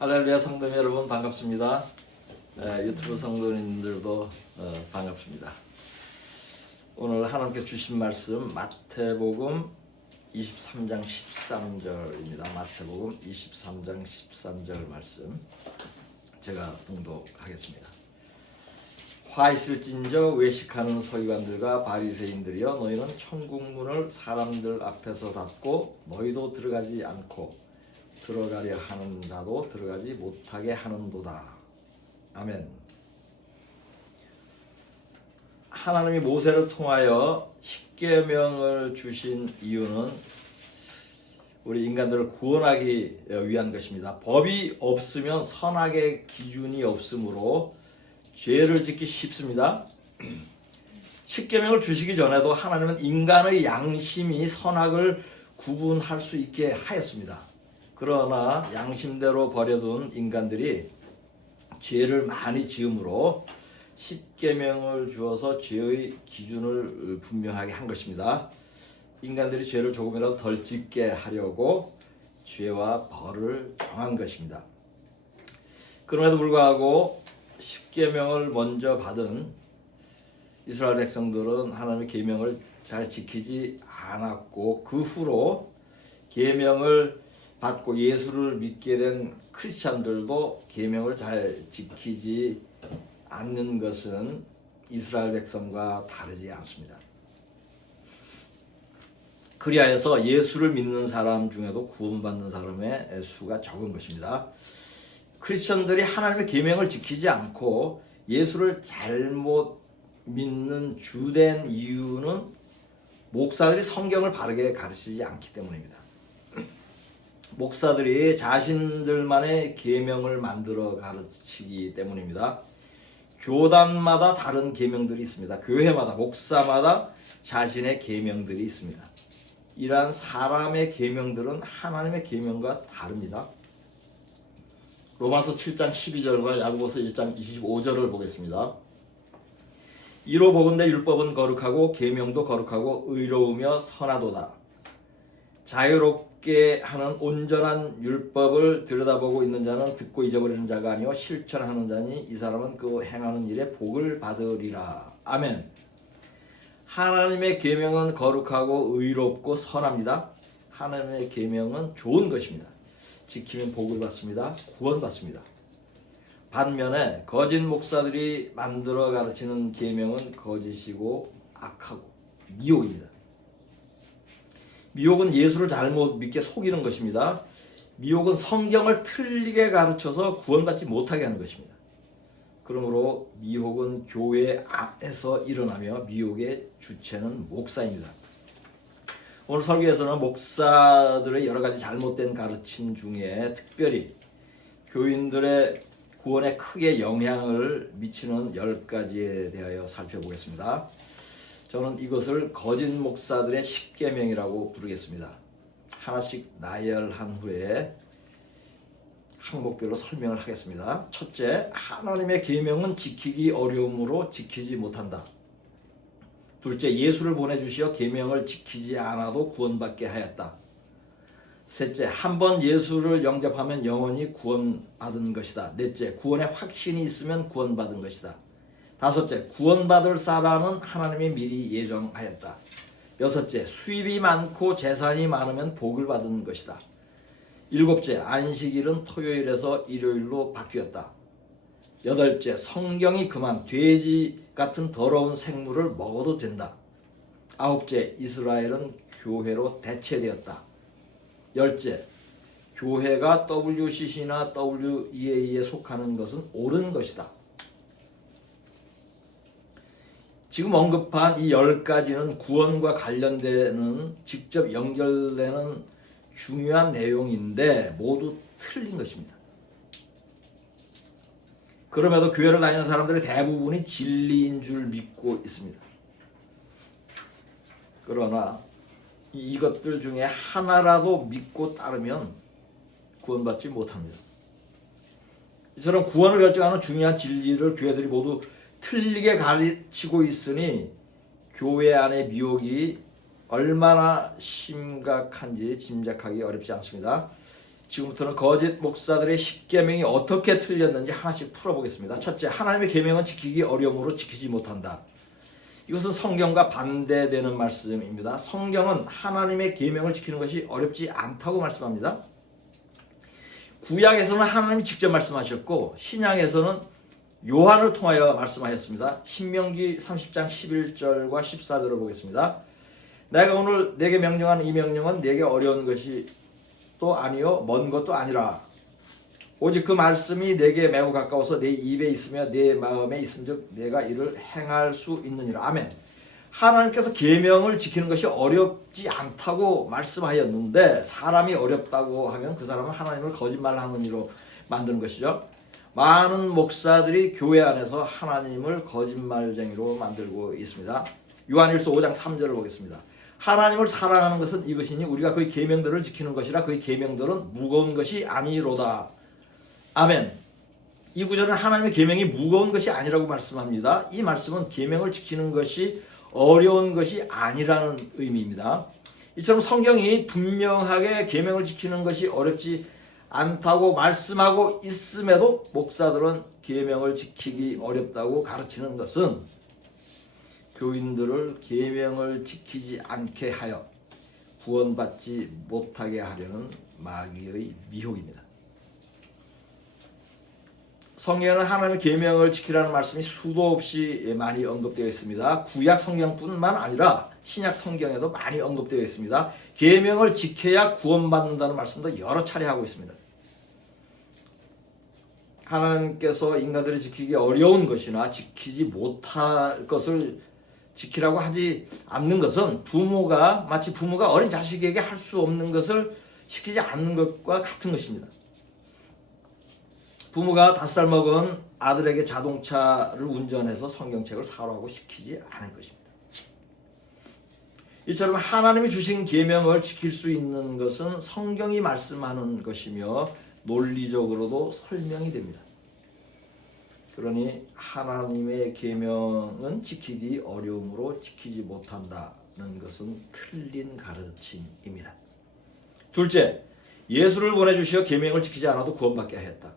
할렐루야 성도 여러분 반갑습니다. 유튜브 성도님들도 반갑습니다. 오늘 하나님께 주신 말씀 마태복음 23장 13절입니다. 마태복음 23장 13절 말씀 제가 봉독하겠습니다. 화 있을진저 외식하는 서기관들과 바리새인들이여 너희는 천국문을 사람들 앞에서 닫고 너희도 들어가지 않고 들어가려 하는 자도 들어가지 못하게 하는도다. 아멘. 하나님이 모세를 통하여 십계명을 주신 이유는 우리 인간들을 구원하기 위한 것입니다. 법이 없으면 선악의 기준이 없으므로 죄를 짓기 쉽습니다. 십계명을 주시기 전에도 하나님은 인간의 양심이 선악을 구분할 수 있게 하였습니다. 그러나 양심대로 버려둔 인간들이 죄를 많이 지음으로 십계명을 주어서 죄의 기준을 분명하게 한 것입니다. 인간들이 죄를 조금이라도 덜 짓게 하려고 죄와 벌을 정한 것입니다. 그럼에도 불구하고 십계명을 먼저 받은 이스라엘 백성들은 하나님의 계명을 잘 지키지 않았고 그 후로 계명을 받고 예수를 믿게 된 크리스찬들도 계명을 잘 지키지 않는 것은 이스라엘 백성과 다르지 않습니다. 그리하여서 예수를 믿는 사람 중에도 구원받는 사람의 수가 적은 것입니다. 크리스천들이 하나님의 계명을 지키지 않고 예수를 잘못 믿는 주된 이유는 목사들이 성경을 바르게 가르치지 않기 때문입니다. 목사들이 자신들만의 계명을 만들어 가르치기 때문입니다. 교단마다 다른 계명들이 있습니다. 교회마다 목사마다 자신의 계명들이 있습니다. 이러한 사람의 계명들은 하나님의 계명과 다릅니다. 로마서 7장 12절과 야고보서 1장 25절을 보겠습니다. 이로 보건대 율법은 거룩하고 계명도 거룩하고 의로우며 선하도다. 자유롭게 하는 온전한 율법을 들여다보고 있는 자는 듣고 잊어버리는 자가 아니요 실천하는 자니 이 사람은 그 행하는 일에 복을 받으리라. 아멘. 하나님의 계명은 거룩하고 의롭고 선합니다. 하나님의 계명은 좋은 것입니다. 지키면 복을 받습니다. 구원받습니다. 반면에 거짓 목사들이 만들어 가르치는 계명은 거짓이고 악하고 미혹입니다. 미혹은 예수를 잘못 믿게 속이는 것입니다. 미혹은 성경을 틀리게 가르쳐서 구원받지 못하게 하는 것입니다. 그러므로 미혹은 교회 안에서 일어나며 미혹의 주체는 목사입니다. 오늘 설교에서는 목사들의 여러 가지 잘못된 가르침 중에 특별히 교인들의 구원에 크게 영향을 미치는 10가지에 대하여 살펴보겠습니다. 저는 이것을 거짓 목사들의 십계명이라고 부르겠습니다. 하나씩 나열한 후에 항목별로 설명을 하겠습니다. 첫째, 하나님의 계명은 지키기 어려움으로 지키지 못한다. 둘째, 예수를 보내주시어 계명을 지키지 않아도 구원받게 하였다. 셋째, 한번 예수를 영접하면 영원히 구원받은 것이다. 넷째, 구원의 확신이 있으면 구원받은 것이다. 다섯째, 구원받을 사람은 하나님이 미리 예정하였다. 여섯째, 수입이 많고 재산이 많으면 복을 받은 것이다. 일곱째, 안식일은 토요일에서 일요일로 바뀌었다. 여덟째, 성경이 그만 돼지 같은 더러운 생물을 먹어도 된다. 아홉째, 이스라엘은 교회로 대체되었다. 열째, 교회가 WCC나 WEA에 속하는 것은 옳은 것이다. 지금 언급한 이 10가지는 구원과 관련되는 직접 연결되는 중요한 내용인데 모두 틀린 것입니다. 그럼에도 교회를 다니는 사람들의 대부분이 진리인 줄 믿고 있습니다. 그러나 이것들 중에 하나라도 믿고 따르면 구원받지 못합니다. 이처럼 구원을 결정하는 중요한 진리를 교회들이 모두 틀리게 가르치고 있으니 교회 안의 미혹이 얼마나 심각한지 짐작하기 어렵지 않습니다. 지금부터는 거짓 목사들의 10계명이 어떻게 틀렸는지 하나씩 풀어보겠습니다. 첫째, 하나님의 계명은 지키기 어려움으로 지키지 못한다. 이것은 성경과 반대되는 말씀입니다. 성경은 하나님의 계명을 지키는 것이 어렵지 않다고 말씀합니다. 구약에서는 하나님이 직접 말씀하셨고 신약에서는 요한을 통하여 말씀하셨습니다. 신명기 30장 11절과 14절을 보겠습니다. 내가 오늘 네게 명령한 이 명령은 네게 어려운 것이 또 아니요 먼 것도 아니라 오직 그 말씀이 내게 매우 가까워서 내 입에 있으며 내 마음에 있음즉 내가 이를 행할 수 있느니라. 아멘. 하나님께서 계명을 지키는 것이 어렵지 않다고 말씀하였는데 사람이 어렵다고 하면 그 사람은 하나님을 거짓말하는 이로 만드는 것이죠. 많은 목사들이 교회 안에서 하나님을 거짓말쟁이로 만들고 있습니다. 요한일서 5장 3절을 보겠습니다. 하나님을 사랑하는 것은 이것이니 우리가 그의 계명들을 지키는 것이라 그의 계명들은 무거운 것이 아니로다. 아멘. 이 구절은 하나님의 계명이 무거운 것이 아니라고 말씀합니다. 이 말씀은 계명을 지키는 것이 어려운 것이 아니라는 의미입니다. 이처럼 성경이 분명하게 계명을 지키는 것이 어렵지 않다고 말씀하고 있음에도 목사들은 계명을 지키기 어렵다고 가르치는 것은 교인들을 계명을 지키지 않게 하여 구원받지 못하게 하려는 마귀의 미혹입니다. 성경에는 하나님의 계명을 지키라는 말씀이 수도 없이 많이 언급되어 있습니다. 구약 성경뿐만 아니라 신약 성경에도 많이 언급되어 있습니다. 계명을 지켜야 구원받는다는 말씀도 여러 차례 하고 있습니다. 하나님께서 인간들이 지키기 어려운 것이나 지키지 못할 것을 지키라고 하지 않는 것은 마치 부모가 어린 자식에게 할 수 없는 것을 지키지 않는 것과 같은 것입니다. 부모가 5살 먹은 아들에게 자동차를 운전해서 성경책을 사라고 시키지 않을 것입니다. 이처럼 하나님이 주신 계명을 지킬 수 있는 것은 성경이 말씀하는 것이며 논리적으로도 설명이 됩니다. 그러니 하나님의 계명은 지키기 어려움으로 지키지 못한다는 것은 틀린 가르침입니다. 둘째, 예수를 보내주시어 계명을 지키지 않아도 구원받게 하였다.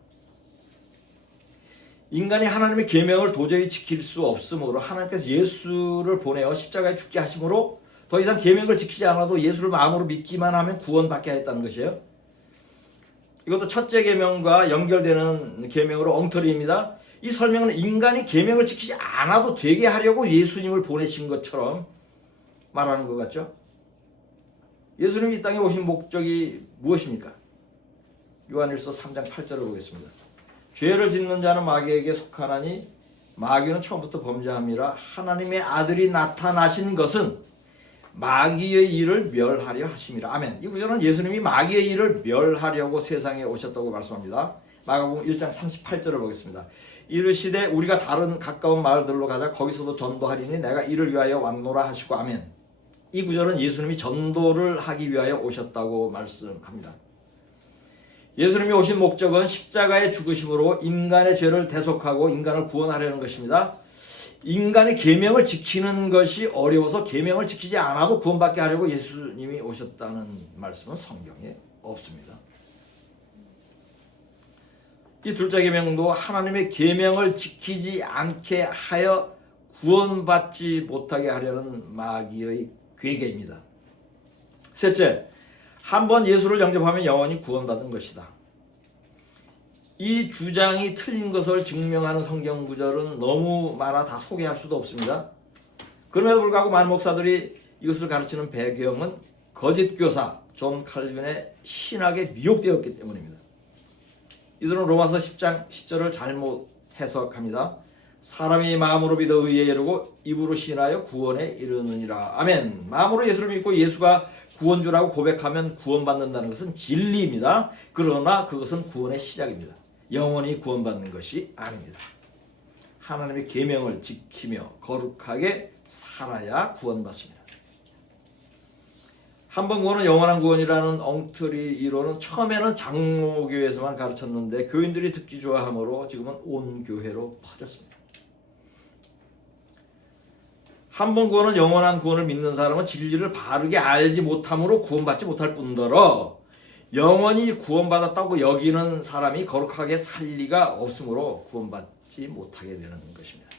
인간이 하나님의 계명을 도저히 지킬 수 없으므로 하나님께서 예수를 보내어 십자가에 죽게 하심으로 더 이상 계명을 지키지 않아도 예수를 마음으로 믿기만 하면 구원받게 하였다는 것이에요. 이것도 첫째 계명과 연결되는 계명으로 엉터리입니다. 이 설명은 인간이 계명을 지키지 않아도 되게 하려고 예수님을 보내신 것처럼 말하는 것 같죠? 예수님이 이 땅에 오신 목적이 무엇입니까? 요한일서 3장 8절을 보겠습니다. 죄를 짓는 자는 마귀에게 속하나니 마귀는 처음부터 범죄함이라. 하나님의 아들이 나타나신 것은 마귀의 일을 멸하려 하심이라. 아멘. 이 구절은 예수님이 마귀의 일을 멸하려고 세상에 오셨다고 말씀합니다. 마가복음 1장 38절을 보겠습니다. 이르시되 우리가 다른 가까운 마을들로 가자. 거기서도 전도하리니 내가 이를 위하여 왔노라 하시고. 아멘. 이 구절은 예수님이 전도를 하기 위하여 오셨다고 말씀합니다. 예수님이 오신 목적은 십자가의 죽으심으로 인간의 죄를 대속하고 인간을 구원하려는 것입니다. 인간의 계명을 지키는 것이 어려워서 계명을 지키지 않아도 구원받게 하려고 예수님이 오셨다는 말씀은 성경에 없습니다. 이 둘째 계명도 하나님의 계명을 지키지 않게 하여 구원받지 못하게 하려는 마귀의 괴계입니다. 셋째, 한번 예수를 영접하면 영원히 구원받은 것이다. 이 주장이 틀린 것을 증명하는 성경 구절은 너무 많아 다 소개할 수도 없습니다. 그럼에도 불구하고 많은 목사들이 이것을 가르치는 배경은 거짓 교사 존 칼빈의 신학에 미혹되었기 때문입니다. 이들은 로마서 10장 10절을 잘못 해석합니다. 사람이 마음으로 믿어 의에 이르고 입으로 신하여 구원에 이르느니라. 아멘. 마음으로 예수를 믿고 예수가 구원주라고 고백하면 구원받는다는 것은 진리입니다. 그러나 그것은 구원의 시작입니다. 영원히 구원받는 것이 아닙니다. 하나님의 계명을 지키며 거룩하게 살아야 구원받습니다. 한번 구원은 영원한 구원이라는 엉터리 이론은 처음에는 장로교회에서만 가르쳤는데 교인들이 듣기 좋아하므로 지금은 온 교회로 퍼졌습니다. 한 번 구원은 영원한 구원을 믿는 사람은 진리를 바르게 알지 못함으로 구원받지 못할 뿐더러 영원히 구원받았다고 여기는 사람이 거룩하게 살 리가 없으므로 구원받지 못하게 되는 것입니다.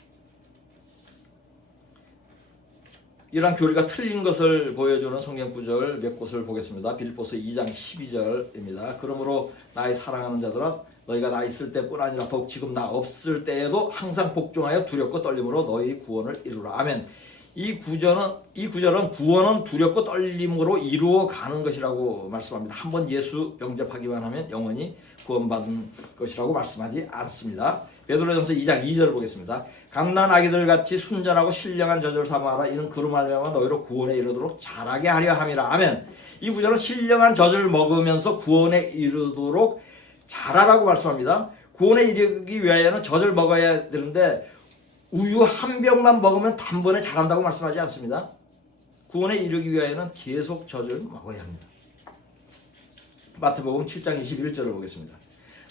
이러한 교리가 틀린 것을 보여주는 성경 구절 몇 곳을 보겠습니다. 빌립보서 2장 12절입니다. 그러므로 나의 사랑하는 자들아 너희가 나 있을 때뿐 아니라 더욱 지금 나 없을 때에도 항상 복종하여 두렵고 떨림으로 너희 구원을 이루라. 아멘. 이 구절은 구원은 두렵고 떨림으로 이루어가는 것이라고 말씀합니다. 한번 예수 영접하기만 하면 영원히 구원받은 것이라고 말씀하지 않습니다. 베드로전서 2장 2절을 보겠습니다. 갓난 아기들 같이 순전하고 신령한 젖을 삼아라. 이는 그로 말미암아 너희로 구원에 이르도록 자라게 하려 함이라. 아멘. 이 구절은 신령한 젖을 먹으면서 구원에 이르도록 자라라고 말씀합니다. 구원에 이르기 위하여는 젖을 먹어야 되는데 우유 한 병만 먹으면 단번에 자란다고 말씀하지 않습니다. 구원에 이르기 위하여는 계속 젖을 먹어야 합니다. 마태복음 7장 21절을 보겠습니다.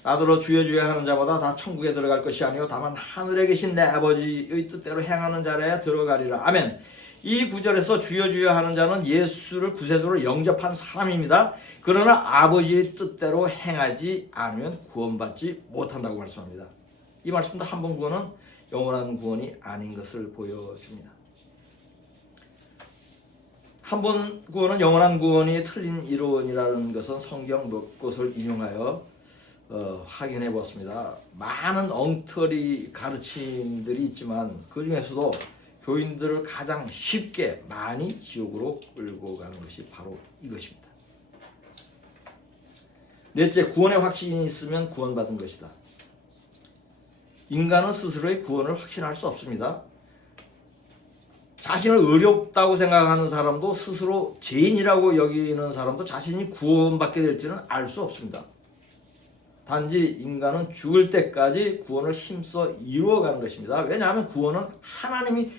나더러 주여 주여 하는 자마다 다 천국에 들어갈 것이 아니요 다만 하늘에 계신 내 아버지의 뜻대로 행하는 자라야 들어가리라. 아멘. 이 구절에서 주여 주여 하는 자는 예수를 구세주로 영접한 사람입니다. 그러나 아버지의 뜻대로 행하지 않으면 구원받지 못한다고 말씀합니다. 이 말씀도 한 번 구원은 영원한 구원이 아닌 것을 보여줍니다. 한 번 구원은 영원한 구원이 틀린 이론이라는 것은 성경 몇 곳을 인용하여 확인해 보았습니다. 많은 엉터리 가르침들이 있지만 그 중에서도 교인들을 가장 쉽게 많이 지옥으로 끌고 가는 것이 바로 이것입니다. 넷째, 구원의 확신이 있으면 구원받은 것이다. 인간은 스스로의 구원을 확신할 수 없습니다. 자신을 의롭다고 생각하는 사람도 스스로 죄인이라고 여기는 사람도 자신이 구원받게 될지는 알 수 없습니다. 단지 인간은 죽을 때까지 구원을 힘써 이루어가는 것입니다. 왜냐하면 구원은 하나님이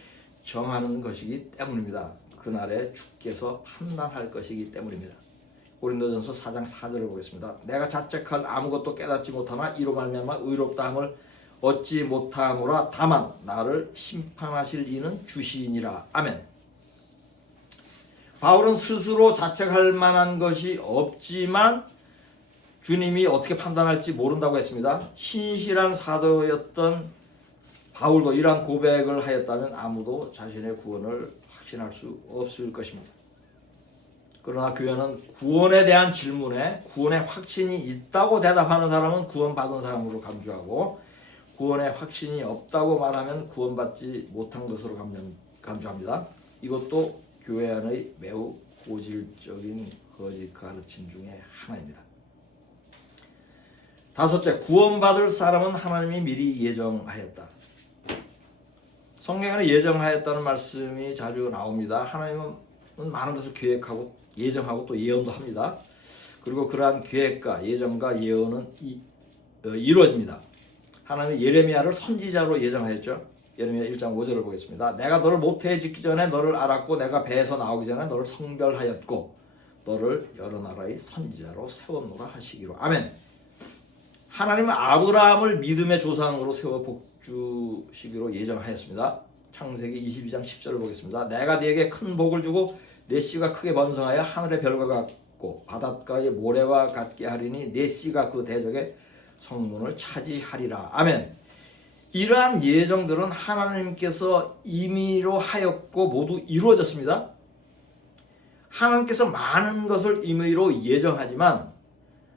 정하는 것이기 때문입니다. 그날에 주께서 판단할 것이기 때문입니다. 고린도전서 4장 4절을 보겠습니다. 내가 자책할 아무것도 깨닫지 못하나 이로 말미암아 의롭다 함을 얻지 못하노라. 다만 나를 심판하실 이는 주시니라. 아멘. 바울은 스스로 자책할 만한 것이 없지만 주님이 어떻게 판단할지 모른다고 했습니다. 신실한 사도였던 바울도 이러한 고백을 하였다면 아무도 자신의 구원을 확신할 수 없을 것입니다. 그러나 교회는 구원에 대한 질문에 구원의 확신이 있다고 대답하는 사람은 구원받은 사람으로 간주하고 구원의 확신이 없다고 말하면 구원받지 못한 것으로 간주합니다. 이것도 교회 안의 매우 고질적인 거짓 가르침 중에 하나입니다. 다섯째, 구원받을 사람은 하나님이 미리 예정하였다. 성경에는 예정하였다는 말씀이 자주 나옵니다. 하나님은 많은 것을 계획하고 예정하고 또 예언도 합니다. 그리고 그러한 계획과 예정과 예언은 이루어집니다. 하나님은 예레미야를 선지자로 예정하였죠. 예레미야 1장 5절을 보겠습니다. 내가 너를 모태에 짓기 전에 너를 알았고 내가 배에서 나오기 전에 너를 성별하였고 너를 여러 나라의 선지자로 세웠노라 하시기로. 아멘. 하나님은 아브라함을 믿음의 조상으로 세워 복주시기로 예정하였습니다. 창세기 22장 10절을 보겠습니다. 내가 네게 큰 복을 주고 네 씨가 크게 번성하여 하늘의 별과 같고 바닷가의 모래와 같게 하리니 네 씨가 그 대적의 성문을 차지하리라. 아멘. 이러한 예정들은 하나님께서 임의로 하였고 모두 이루어졌습니다. 하나님께서 많은 것을 임의로 예정하지만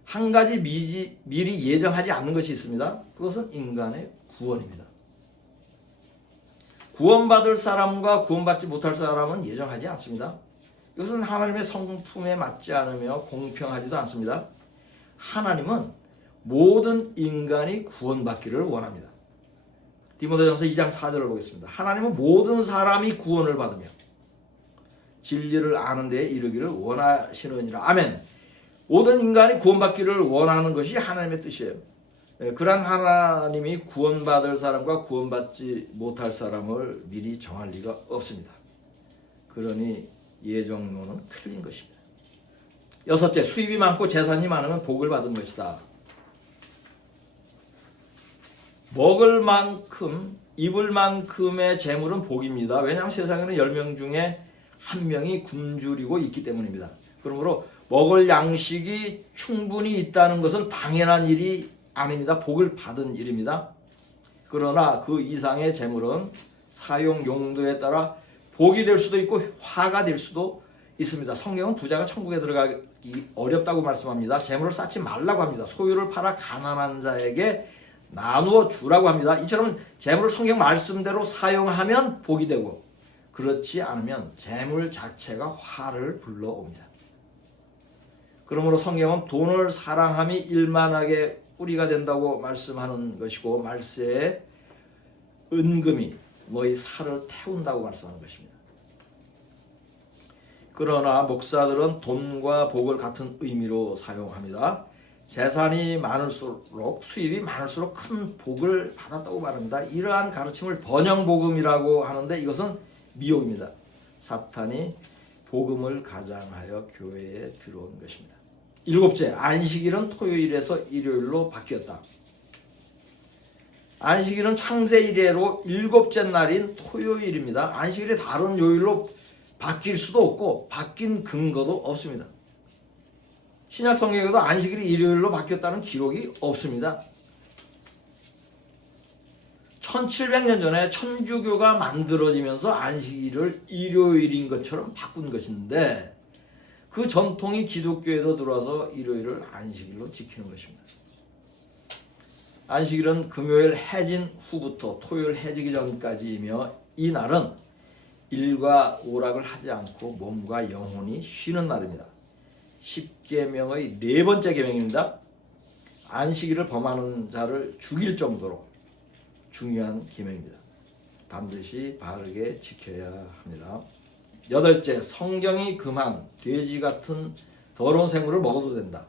한 가지 미리 예정하지 않는 것이 있습니다. 그것은 인간의 구원입니다. 구원받을 사람과 구원받지 못할 사람은 예정하지 않습니다. 이것은 하나님의 성품에 맞지 않으며 공평하지도 않습니다. 하나님은 모든 인간이 구원받기를 원합니다. 디모데전서 2장 4절을 보겠습니다. 하나님은 모든 사람이 구원을 받으며 진리를 아는 데에 이르기를 원하시느니라. 아멘. 모든 인간이 구원받기를 원하는 것이 하나님의 뜻이에요. 그러한 하나님이 구원받을 사람과 구원받지 못할 사람을 미리 정할 리가 없습니다. 그러니 예정론은 틀린 것입니다. 여섯째, 수입이 많고 재산이 많으면 복을 받은 것이다. 먹을 만큼, 입을 만큼의 재물은 복입니다. 왜냐하면 세상에는 10명 중에 1명이 굶주리고 있기 때문입니다. 그러므로 먹을 양식이 충분히 있다는 것은 당연한 일이 아닙니다. 복을 받은 일입니다. 그러나 그 이상의 재물은 사용 용도에 따라 복이 될 수도 있고 화가 될 수도 있습니다. 성경은 부자가 천국에 들어가기 어렵다고 말씀합니다. 재물을 쌓지 말라고 합니다. 소유를 팔아 가난한 자에게 나누어 주라고 합니다. 이처럼 재물을 성경 말씀대로 사용하면 복이 되고 그렇지 않으면 재물 자체가 화를 불러옵니다. 그러므로 성경은 돈을 사랑함이 일만하게 뿌리가 된다고 말씀하는 것이고 말세에 은금이 너희 살을 태운다고 말씀하는 것입니다. 그러나 목사들은 돈과 복을 같은 의미로 사용합니다. 재산이 많을수록 수입이 많을수록 큰 복을 받았다고 말합니다. 이러한 가르침을 번영복음이라고 하는데 이것은 미혹입니다. 사탄이 복음을 가장하여 교회에 들어온 것입니다. 일곱째, 안식일은 토요일에서 일요일로 바뀌었다. 안식일은 창세 이래로 일곱째 날인 토요일입니다. 안식일이 다른 요일로 바뀔 수도 없고 바뀐 근거도 없습니다. 신약 성경에도 안식일이 일요일로 바뀌었다는 기록이 없습니다. 1700년 전에 천주교가 만들어지면서 안식일을 일요일인 것처럼 바꾼 것인데 그 전통이 기독교에도 들어와서 일요일을 안식일로 지키는 것입니다. 안식일은 금요일 해진 후부터 토요일 해지기 전까지이며 이 날은 일과 오락을 하지 않고 몸과 영혼이 쉬는 날입니다. 10계명의 네 번째 계명입니다. 안식일을 범하는 자를 죽일 정도로 중요한 계명입니다. 반드시 바르게 지켜야 합니다. 여덟째, 성경이 금한 돼지 같은 더러운 생물을 먹어도 된다.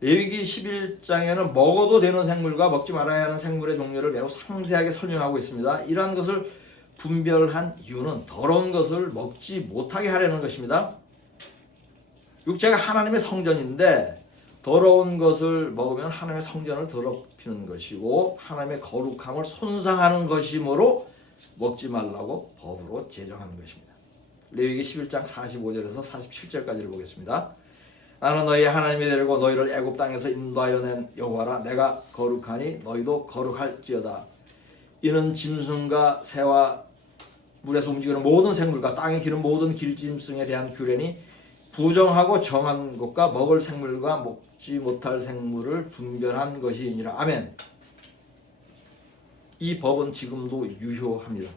레위기 11장에는 먹어도 되는 생물과 먹지 말아야 하는 생물의 종류를 매우 상세하게 설명하고 있습니다. 이러한 것을 분별한 이유는 더러운 것을 먹지 못하게 하려는 것입니다. 육체가 하나님의 성전인데 더러운 것을 먹으면 하나님의 성전을 더럽히는 것이고 하나님의 거룩함을 손상하는 것이므로 먹지 말라고 법으로 제정하는 것입니다. 레위기 11장 45절에서 47절까지를 보겠습니다. 나는 너희 하나님이 되고 너희를 애굽 땅에서 인도하여 낸 여호와라. 내가 거룩하니 너희도 거룩할지어다. 이는 짐승과 새와 물에서 움직이는 모든 생물과 땅에 기는 모든 길짐승에 대한 규례니 부정하고 정한 것과 먹을 생물과 먹지 못할 생물을 분별한 것이니라. 아멘. 이 법은 지금도 유효합니다.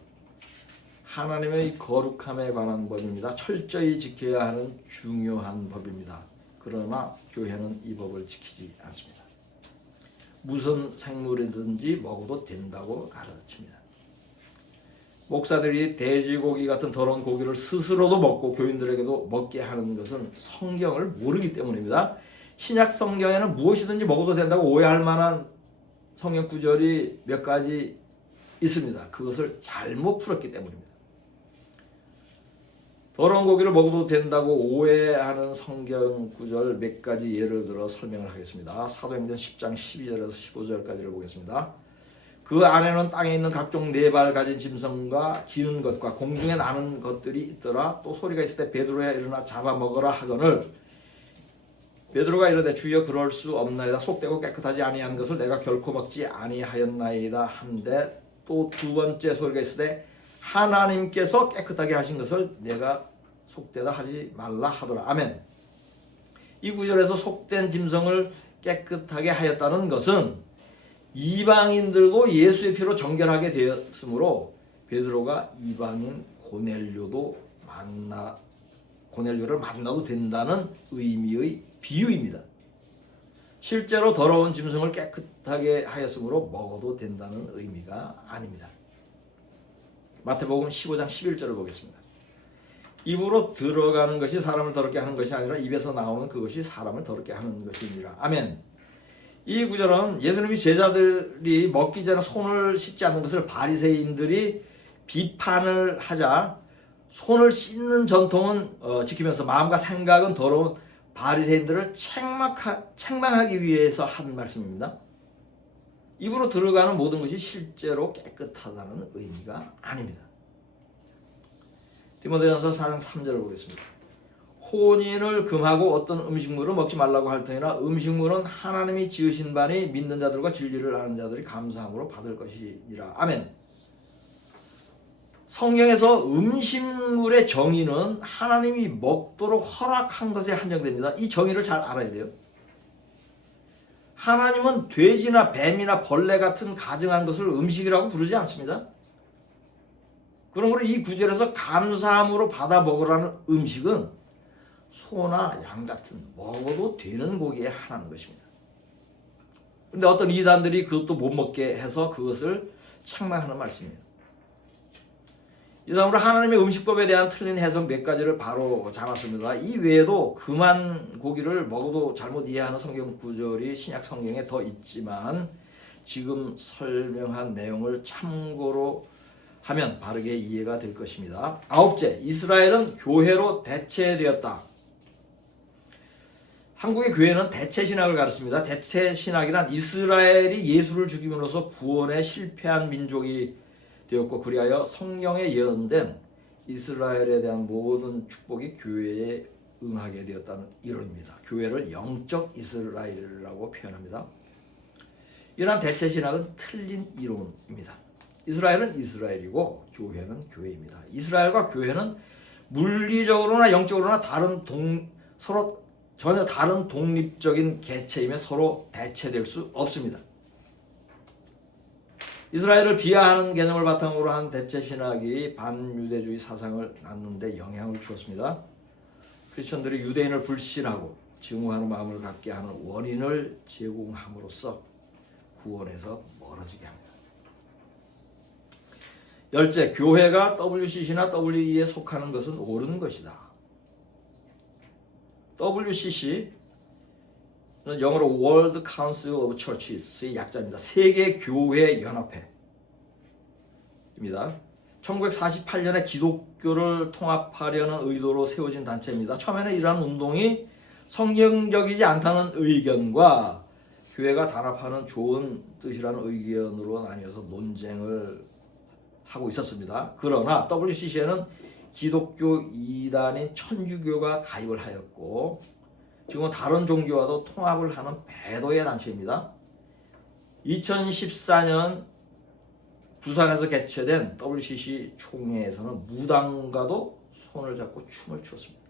하나님의 거룩함에 관한 법입니다. 철저히 지켜야 하는 중요한 법입니다. 그러나 교회는 이 법을 지키지 않습니다. 무슨 생물이든지 먹어도 된다고 가르칩니다. 목사들이 돼지고기 같은 더러운 고기를 스스로도 먹고 교인들에게도 먹게 하는 것은 성경을 모르기 때문입니다. 신약 성경에는 무엇이든지 먹어도 된다고 오해할 만한 성경 구절이 몇 가지 있습니다. 그것을 잘못 풀었기 때문입니다. 더러운 고기를 먹어도 된다고 오해하는 성경 구절 몇 가지 예를 들어 설명을 하겠습니다. 사도행전 10장 12절에서 15절까지를 보겠습니다. 그 안에는 땅에 있는 각종 네 발 가진 짐승과 기는 것과 공중에 나는 것들이 있더라. 또 소리가 있을 때 베드로야 일어나 잡아먹으라 하거늘 베드로가 이르되 주여 그럴 수 없나이다. 속되고 깨끗하지 아니한 것을 내가 결코 먹지 아니하였나이다 한데 또 두 번째 소리가 있을 때 하나님께서 깨끗하게 하신 것을 내가 속되다 하지 말라 하더라. 아멘. 이 구절에서 속된 짐승을 깨끗하게 하였다는 것은 이방인들도 예수의 피로 정결하게 되었으므로 베드로가 이방인 고넬료를 만나도 된다는 의미의 비유입니다. 실제로 더러운 짐승을 깨끗하게 하였으므로 먹어도 된다는 의미가 아닙니다. 마태복음 15장 11절을 보겠습니다. 입으로 들어가는 것이 사람을 더럽게 하는 것이 아니라 입에서 나오는 그것이 사람을 더럽게 하는 것이니라. 아멘. 이 구절은 예수님이 제자들이 먹기 전에 손을 씻지 않는 것을 바리새인들이 비판을 하자 손을 씻는 전통은 지키면서 마음과 생각은 더러운 바리새인들을 책망하기 위해서 한 말씀입니다. 입으로 들어가는 모든 것이 실제로 깨끗하다는 의미가 아닙니다. 디모데전서 4장 3절을 보겠습니다. 혼인을 금하고 어떤 음식물을 먹지 말라고 할 터이나 음식물은 하나님이 지으신 바니 믿는 자들과 진리를 아는 자들이 감사함으로 받을 것이니라. 아멘. 성경에서 음식물의 정의는 하나님이 먹도록 허락한 것에 한정됩니다. 이 정의를 잘 알아야 돼요. 하나님은 돼지나 뱀이나 벌레 같은 가증한 것을 음식이라고 부르지 않습니다. 그러므로 이 구절에서 감사함으로 받아 먹으라는 음식은 소나 양 같은 먹어도 되는 고기에 하나는 것입니다. 그런데 어떤 이단들이 그것도 못 먹게 해서 그것을 책망하는 말씀이에요. 이상으로 하나님의 음식법에 대한 틀린 해석 몇 가지를 바로 잡았습니다. 이 외에도 금한 고기를 먹어도 잘못 이해하는 성경 구절이 신약 성경에 더 있지만 지금 설명한 내용을 참고로 하면 바르게 이해가 될 것입니다. 아홉째, 이스라엘은 교회로 대체되었다. 한국의 교회는 대체신학을 가르칩니다. 대체신학이란 이스라엘이 예수를 죽임으로써 구원에 실패한 민족이 되었고 그리하여 성경에 예언된 이스라엘에 대한 모든 축복이 교회에 응하게 되었다는 이론입니다. 교회를 영적 이스라엘이라고 표현합니다. 이러한 대체신학은 틀린 이론입니다. 이스라엘은 이스라엘이고 교회는 교회입니다. 이스라엘과 교회는 물리적으로나 영적으로나 서로 전혀 다른 독립적인 개체이며 서로 대체될 수 없습니다. 이스라엘을 비하하는 개념을 바탕으로 한 대체신학이 반유대주의 사상을 낳는 데 영향을 주었습니다. 크리스천들이 유대인을 불신하고 증오하는 마음을 갖게 하는 원인을 제공함으로써 구원에서 멀어지게 합니다. 열째, 교회가 WCC나 WE에 속하는 것은 옳은 것이다. WCC는 영어로 World Council of Churches의 약자입니다. 세계교회연합회입니다. 1948년에 기독교를 통합하려는 의도로 세워진 단체입니다. 처음에는 이러한 운동이 성경적이지 않다는 의견과 교회가 단합하는 좋은 뜻이라는 의견으로 나뉘어서 논쟁을 하고 있었습니다. 그러나 WCC에는 기독교 이단인 천주교가 가입을 하였고 지금은 다른 종교와도 통합을 하는 배도의 단체입니다. 2014년 부산에서 개최된 WCC 총회에서는 무당과도 손을 잡고 춤을 추었습니다.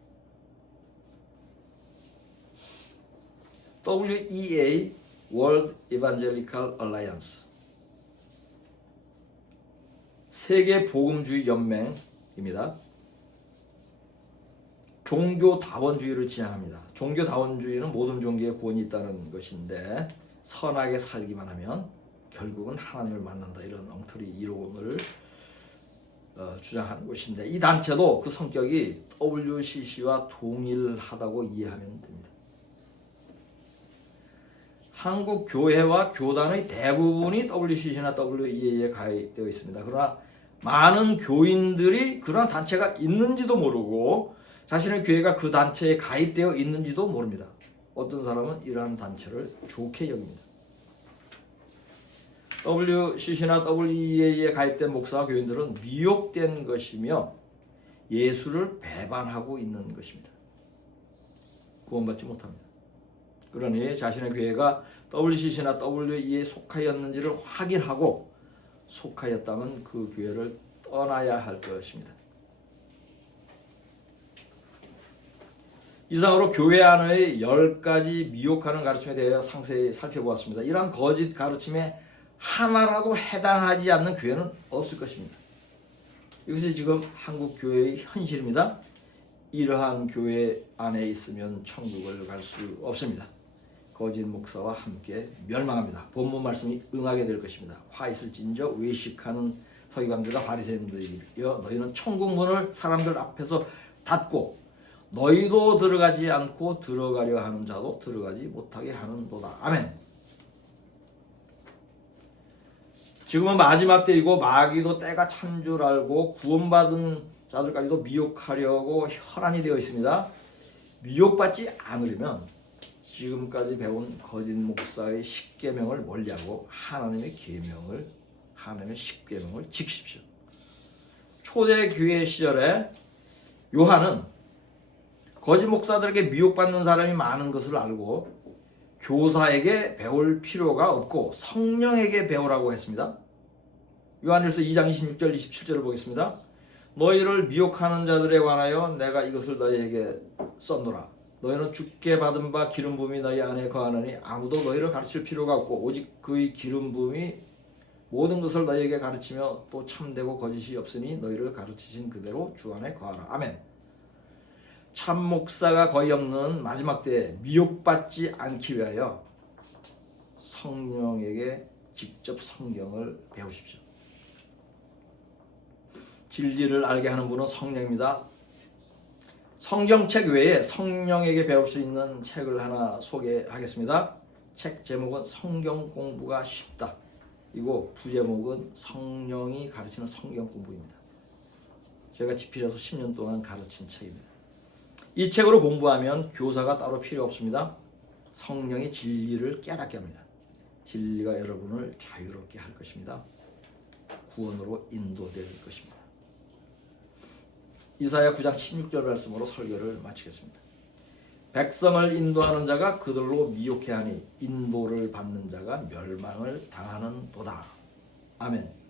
WEA World Evangelical Alliance 세계 복음주의 연맹입니다. 종교다원주의를 지향합니다. 종교다원주의는 모든 종교에 구원이 있다는 것인데 선하게 살기만 하면 결국은 하나님을 만난다 이런 엉터리 이론을 주장하는 것인데 이 단체도 그 성격이 WCC와 동일하다고 이해하면 됩니다. 한국 교회와 교단의 대부분이 WCC나 WEA에 가입되어 있습니다. 그러나 많은 교인들이 그런 단체가 있는지도 모르고 자신의 교회가 그 단체에 가입되어 있는지도 모릅니다. 어떤 사람은 이러한 단체를 좋게 여깁니다. WCC나 WEA에 가입된 목사와 교인들은 미혹된 것이며 예수를 배반하고 있는 것입니다. 구원받지 못합니다. 그러니 자신의 교회가 WCC나 WEA에 속하였는지를 확인하고 속하였다면 그 교회를 떠나야 할 것입니다. 이상으로 교회 안의 10가지 미혹하는 가르침에 대해 상세히 살펴보았습니다. 이러한 거짓 가르침에 하나라도 해당하지 않는 교회는 없을 것입니다. 이것이 지금 한국 교회의 현실입니다. 이러한 교회 안에 있으면 천국을 갈 수 없습니다. 거짓 목사와 함께 멸망합니다. 본문 말씀이 응하게 될 것입니다. 화 있을진저 외식하는 서기관들과 바리새인들이여 너희는 천국 문을 사람들 앞에서 닫고 너희도 들어가지 않고 들어가려 하는 자도 들어가지 못하게 하는도다. 아멘. 지금은 마지막 때이고 마귀도 때가 찬 줄 알고 구원받은 자들까지도 미혹하려고 혈안이 되어 있습니다. 미혹받지 않으려면 지금까지 배운 거짓 목사의 십계명을 멀리하고 하나님의 계명을 하나님의 십계명을 지키십시오. 초대 교회 시절에 요한은 거짓 목사들에게 미혹받는 사람이 많은 것을 알고 교사에게 배울 필요가 없고 성령에게 배우라고 했습니다. 요한일서 2장 26절 27절을 보겠습니다. 너희를 미혹하는 자들에 관하여 내가 이것을 너희에게 썼노라. 너희는 주께 받은 바 기름 부음이 너희 안에 거하느니 아무도 너희를 가르칠 필요가 없고 오직 그의 기름 부음이 모든 것을 너희에게 가르치며 또 참되고 거짓이 없으니 너희를 가르치신 그대로 주 안에 거하라. 아멘. 참 목사가 거의 없는 마지막 때에 미혹받지 않기 위하여 성령에게 직접 성경을 배우십시오. 진리를 알게 하는 분은 성령입니다. 성경책 외에 성령에게 배울 수 있는 책을 하나 소개하겠습니다. 책 제목은 성경 공부가 쉽다. 이고 부제목은 성령이 가르치는 성경 공부입니다. 제가 집필해서 10년 동안 가르친 책입니다. 이 책으로 공부하면 교사가 따로 필요 없습니다. 성령이 진리를 깨닫게 합니다. 진리가 여러분을 자유롭게 할 것입니다. 구원으로 인도될 것입니다. 이사야 9장 16절 말씀으로 설교를 마치겠습니다. 백성을 인도하는 자가 그들로 미혹해 하니 인도를 받는 자가 멸망을 당하는 도다. 아멘.